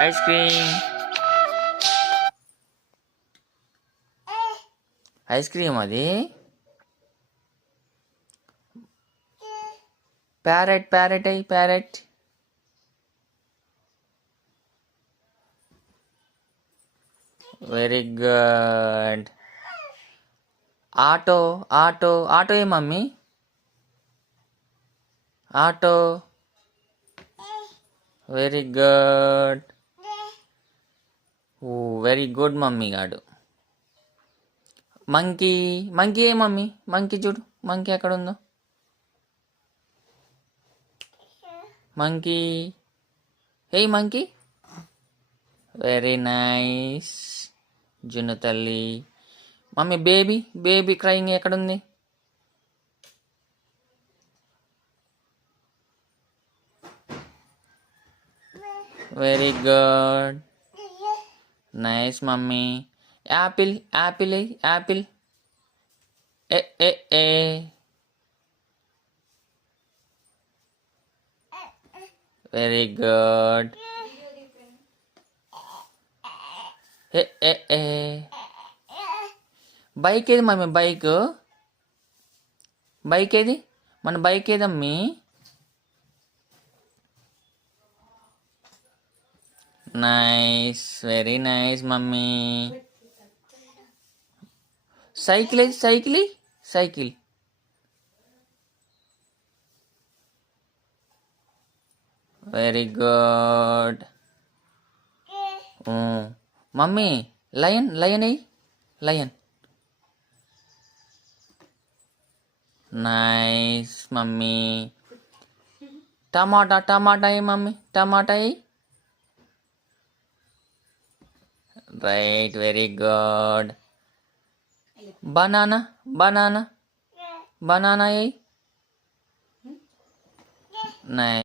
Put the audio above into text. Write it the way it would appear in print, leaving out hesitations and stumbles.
Ice cream. Ice cream అది. Parrot parrot అయ్యి parrot. Very good. Auto auto auto ఏ mummy? Auto. Very good. Oh very good mummy గాడు. Monkey monkey ఏ mummy? Monkey చూడు, monkey ఎక్కడ ఉందో. Monkey. Hey monkey. Very nice జున్ను తల్లి. మమ్మీ బేబీ బేబీ క్రయింగ్ ఎక్కడుంది? Very good. Nice mummy. Apple apple apple. ఏ ఏ ఏ. Very good. ఏ ఏ ఏ. బైక్ ఏది మమ్మీ? బైక్ బైక్ ఏది? మన బైక్ ఏదమ్మీ? Nice very nice mummy. Cycle ఏది? Cycle cycle. Very good. Mummy lion lion అయ్యి lion. Nice mummy. Tomato tomato అయ్యి మమ్మీ, టమాటా అయ్యి. Right very good. Banana banana banana అయ్యి. నైస్.